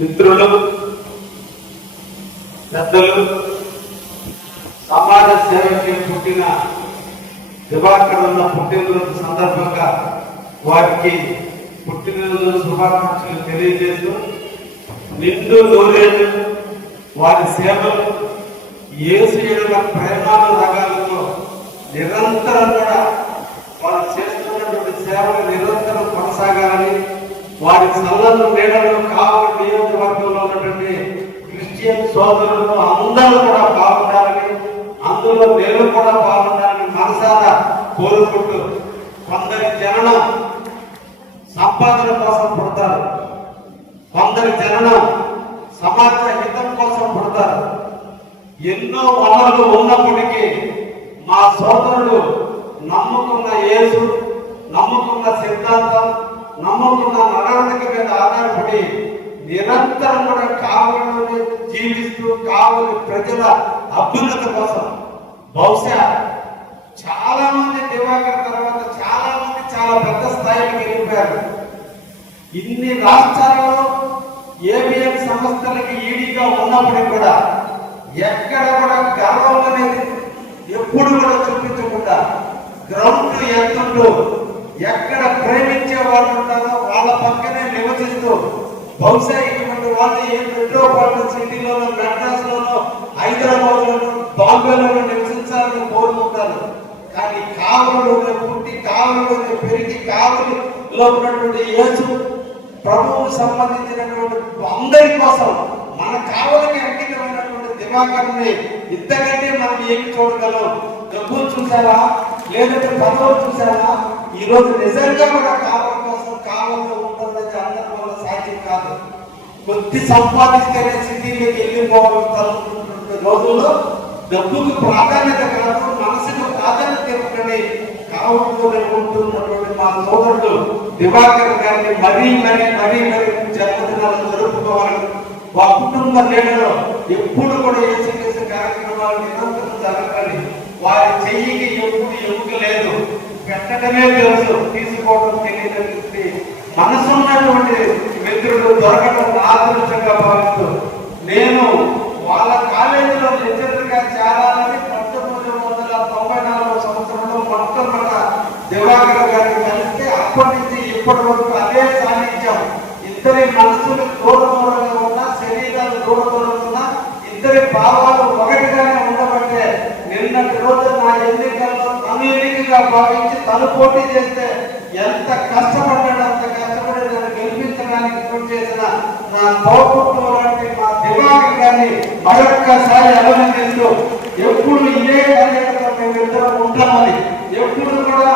మిత్రులు పెద్దలు సమాజ సేవ పుట్టిన దివాకరణ పుట్టినరోజు సందర్భంగా వారికి పుట్టినరోజు శుభాకాంక్షలు తెలియజేస్తూ నిండు నూరేళ్ళు వారి సేవలు ఏసు ప్రేమాల రకాలతో నిరంతరం కూడా వారు చేస్తున్నటువంటి సేవలు నిరంతరం కొనసాగాలని వారి సల్లలు నీడలు కావాలి నియోజకవర్గంలో ఉన్నటువంటి క్రిస్టియన్ సోదరులు అందరూ కూడా బాగుండాలని అందులో నేను కూడా బాగుండాలి కోరుకుంటూ కొందరి జననం సంపాదన కోసం పుడతారు. కొందరి జననం సమాజ హితం కోసం పుడతారు. ఎన్నో వనరులు ఉన్నప్పటికీ మా సోదరుడు నమ్ముకున్న యేసు నమ్ముకున్న సిద్ధాంతం నమ్ముకున్న నడవడిక మీద ఆధారపడి నిరంతరం కూడా కావలని జీవిస్తూ కావలి ప్రజల అభ్యున్నత కోసం బహుశా చాలా మంది దివాకర్ తర్వాత చాలా మంది చాలా పెద్ద స్థాయికి వెళ్ళిపోయారు. ఇన్ని రాష్ట్రాల్లో ఏబిఎన్ సంస్థలకి ఈడీగా ఉన్నప్పుడు కూడా ఎక్కడ కూడా గర్వం అనేది ఎప్పుడు కూడా చూపించకుండా గ్రౌండ్ ఎంతుంటూ ఎక్కడ ప్రేమించే వాళ్ళు ఉంటారో వాళ్ళ పక్కనే నివసిస్తూ బహుశా ఇటువంటి వాళ్ళు ఏ మెట్రోపాలిటన్ సిటీలోనో మెడ్రాస్ హైదరాబాద్లోనూ హైదరాబాద్ బాంబేలోనో లో ఉన్నటువంటి యేసు ప్రభువుకు సంబంధించినటువంటి అందరి కోసం మన కావాలని అంకితమైనటువంటి దివాకర్ని ఇంతకంటే మనం ఏమి చూడగలం? డబ్బులు చూసారా లేదంటే పదవులు చూసారా ఈ రోజు నిజంగా మన కావలి కోసం కావలిలో ఉంటుందని అందరి వల్ల సాధ్యం కాదు. కొద్ది సంపాదిస్తేనే సిటీలోకి వెళ్ళిపోవాలనుకుంటున్న రోజుల్లో డబ్బుకు ప్రాధాన్యత కాదు మనసుకు ప్రాధాన్యత ఇవ్వకండి కావడంలో ఉంటున్నటువంటి మా సోదరుడు దివాకర్ గారిని మరీ మరీ మరీ మరీ జన్మదినాలు జరుపుకోవాలని మా కుటుంబ నేలలో ఎప్పుడు కూడా ఏ కార్యక్రమాలు నిరంతరం జరగాలి. వారి చెయ్యికి ఎప్పుడు ఎముక లేదు. పెట్టడమే తెలుసు తీసుకోవడం తెలియదు మనసున్నటువంటి మిత్రుడు దొరకడం ఆదృష్టంగా భావిస్తూ నేను వాళ్ళ కాలేజీలో లెక్చరర్గా చాలా మొట్టమొదట దివాకర్ గారిని కలిస్తే అప్పటి నుంచి ఇప్పటి వరకు అదే సాధించాం ఇద్దరి మనసులు దూరంగా ఉన్నా శరీరాలు దూరంగా ఉన్నా ఇద్దరి భావాలు ఒకటిగానే ఉండబట్టే నిన్నటి రోజు నా ఎన్నికల్లో తను ఎన్నికగా భావించి తను పోటీ చేస్తే ఎంత కష్టపడ్డాడు అంత కష్టపడి నన్ను గెలిపించడానికి కృషి చేసిన నా తోపుట్టు లాంటి మా దివాకర్ గారిని మరొక్కసారి అభినందిస్తూ ఎప్పుడు ఇదే కార్యక్రమం మేము ఇద్దరం ఉంటామని ఎప్పుడు కూడా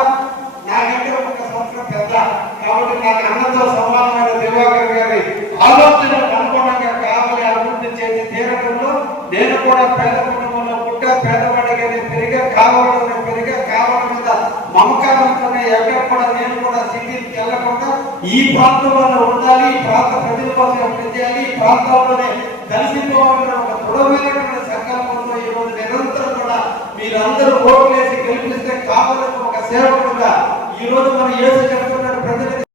నాకంటే ఒక సంవత్సరం పెద్ద. కాబట్టి నాకు అన్నతో సమానమైన దివాకర్ గారి ఆలోచన అనుగుణంగా కావాలి అభివృద్ధి చేసి తీరడంలో నేను కూడా పేద కుటుంబంలో పుట్ట పేదవాడిగానే పెరిగా కావాలని పెరిగా కావాలి మీద మమకారంతోనే ఎక్కడ కూడా నేను కూడా సిటీకి వెళ్ళకుండా ఈ ప్రాంతంలోనే ఉండాలి ఈ ప్రాంత ప్రజల కోసం పని చేయాలి ఈ ప్రాంతంలోనే కలిసిపోవాలనే ఒక దృఢమైనటువంటి సంకల్పంతో ఈరోజు నిరంతరం కూడా మీరందరూ ఓట్లేసి సేవకుడుగా ఈ రోజు మన యేసు